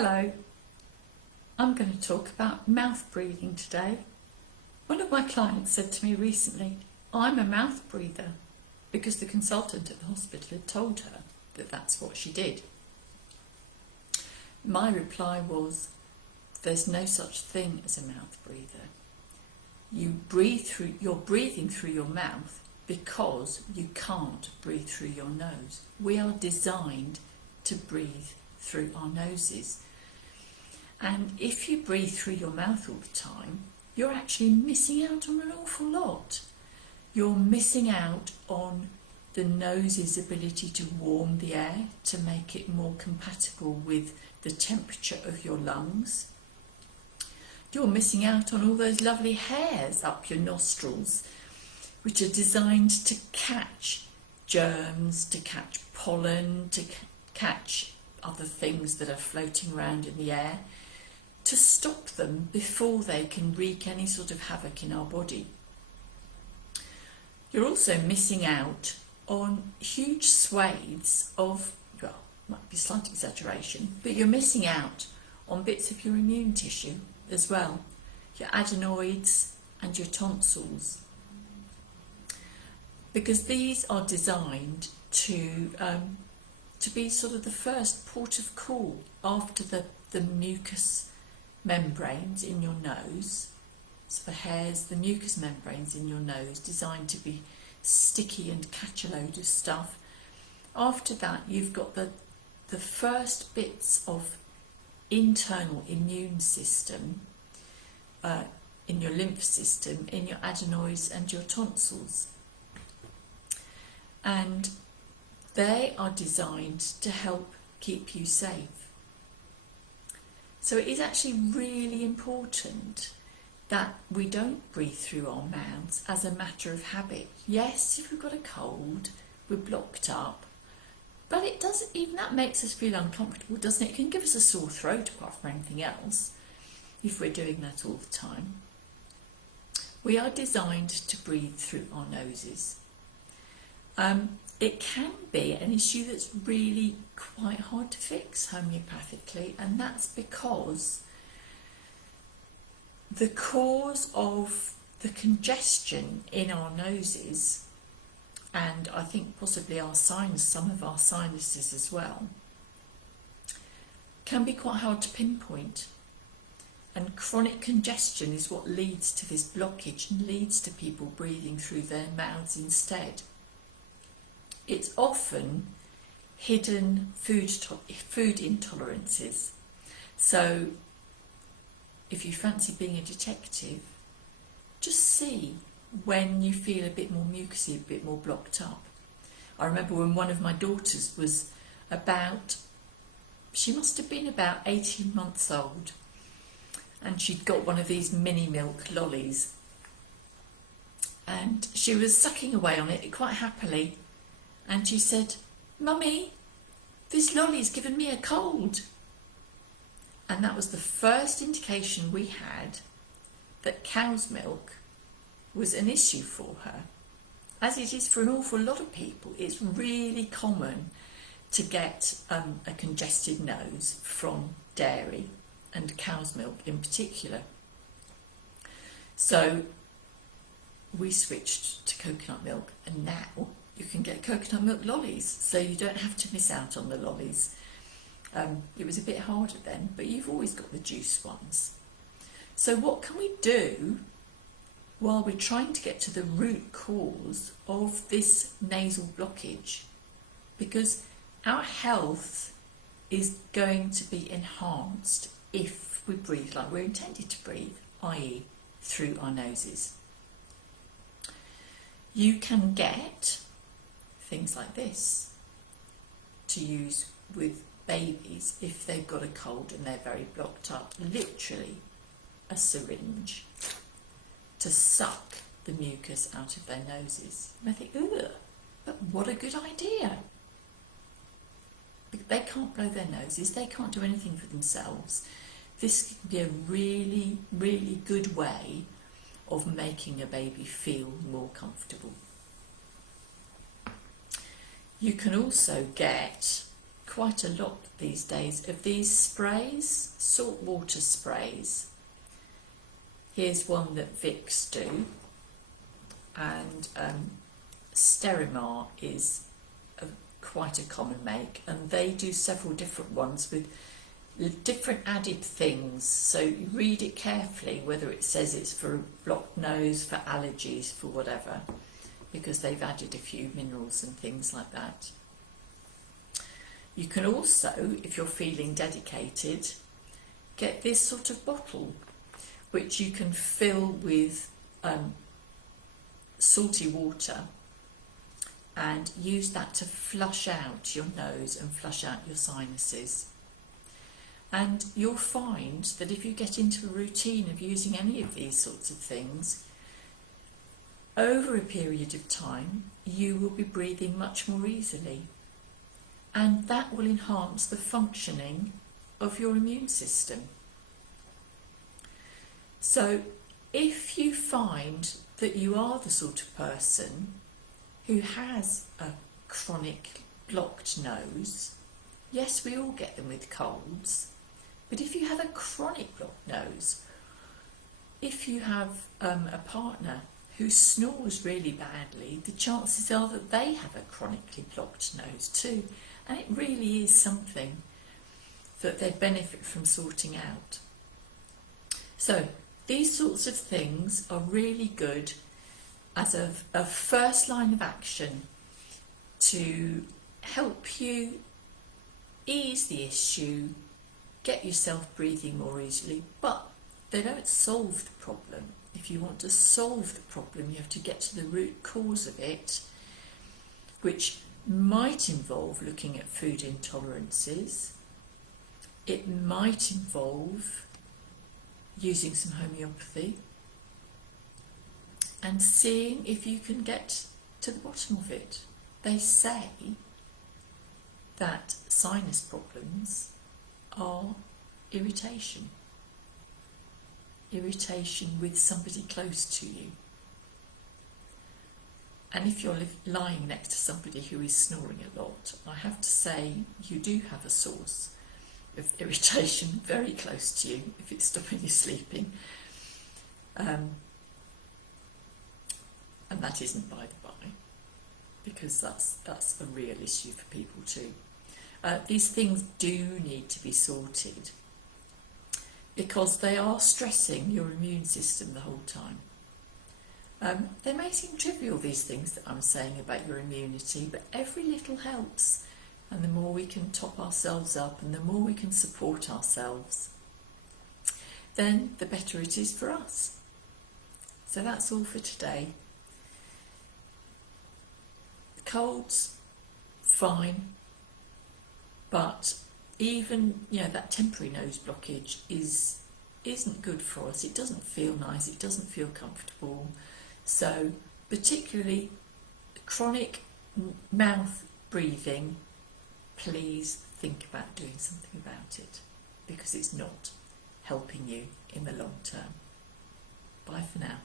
Hello, I'm going to talk about mouth breathing today. One of my clients said to me recently, I'm a mouth breather, because the consultant at the hospital had told her that that's what she did. My reply was, there's no such thing as a mouth breather. You're breathing through your mouth because you can't breathe through your nose. We are designed to breathe through our noses. And if you breathe through your mouth all the time, you're actually missing out on an awful lot. You're missing out on the nose's ability to warm the air, to make it more compatible with the temperature of your lungs. You're missing out on all those lovely hairs up your nostrils, which are designed to catch germs, to catch pollen, to catch other things that are floating around in the air, to stop them before they can wreak any sort of havoc in our body. You're also missing out on huge swathes of, well, might be a slight exaggeration, but you're missing out on bits of your immune tissue as well, your adenoids and your tonsils, because these are designed to be sort of the first port of call after the mucous membranes in your nose. So the hairs, the mucous membranes in your nose, designed to be sticky and catch a load of stuff. After that, you've got the first bits of internal immune system in your lymph system, in your adenoids and your tonsils. And they are designed to help keep you safe. So it is actually really important that we don't breathe through our mouths as a matter of habit. Yes, if we've got a cold, we're blocked up, but it does, even that makes us feel uncomfortable, doesn't it? It can give us a sore throat apart from anything else, if we're doing that all the time. We are designed to breathe through our noses. It can be an issue that's really quite hard to fix homeopathically, and that's because the cause of the congestion in our noses, and I think possibly our sinus, some of our sinuses as well, can be quite hard to pinpoint. And chronic congestion is what leads to this blockage and leads to people breathing through their mouths instead. It's often hidden food intolerances. So if you fancy being a detective, just see when you feel a bit more mucousy, a bit more blocked up. I remember when one of my daughters was she must have been about 18 months old, and she'd got one of these mini milk lollies, and she was sucking away on it quite happily, and she said, "Mummy, this lolly's given me a cold." And that was the first indication we had that cow's milk was an issue for her, as it is for an awful lot of people. It's really common to get a congested nose from dairy, and cow's milk in particular. So we switched to coconut milk, and now you can get coconut milk lollies, so you don't have to miss out on the lollies. It was a bit harder then, but you've always got the juice ones. So what can we do while we're trying to get to the root cause of this nasal blockage? Because our health is going to be enhanced if we breathe like we're intended to breathe, i.e. through our noses. You can get things like this to use with babies if they've got a cold and they're very blocked up. Literally a syringe to suck the mucus out of their noses. And I think, ugh, but what a good idea. They can't blow their noses, they can't do anything for themselves. This can be a really, really good way of making a baby feel more comfortable. You can also get quite a lot these days of these sprays, salt water sprays. Here's one that Vicks do, and Sterimar is quite a common make, and they do several different ones with different added things, so you read it carefully whether it says it's for a blocked nose, for allergies, for whatever, because they've added a few minerals and things like that. You can also, if you're feeling dedicated, get this sort of bottle which you can fill with salty water and use that to flush out your nose and flush out your sinuses. And you'll find that if you get into a routine of using any of these sorts of things, over a period of time, you will be breathing much more easily. And that will enhance the functioning of your immune system. So if you find that you are the sort of person who has a chronic blocked nose, yes, we all get them with colds, but if you have a chronic blocked nose, if you have a partner who snores really badly, the chances are that they have a chronically blocked nose too, and it really is something that they benefit from sorting out. So these sorts of things are really good as a first line of action to help you ease the issue, get yourself breathing more easily, but they don't solve the problem. If you want to solve the problem, you have to get to the root cause of it, which might involve looking at food intolerances. It might involve using some homeopathy and seeing if you can get to the bottom of it. They say that sinus problems are irritation with somebody close to you. And if you're lying next to somebody who is snoring a lot, I have to say you do have a source of irritation very close to you if it's stopping you sleeping. And that isn't by the by, because that's a real issue for people too. These things do need to be sorted because they are stressing your immune system the whole time. They may seem trivial, these things that I'm saying about your immunity, but every little helps. And the more we can top ourselves up and the more we can support ourselves, then the better it is for us. So that's all for today. Colds, fine, but even that temporary nose blockage isn't good for us. It doesn't feel nice, it doesn't feel comfortable. So particularly chronic mouth breathing, please think about doing something about it, because it's not helping you in the long term. Bye for now.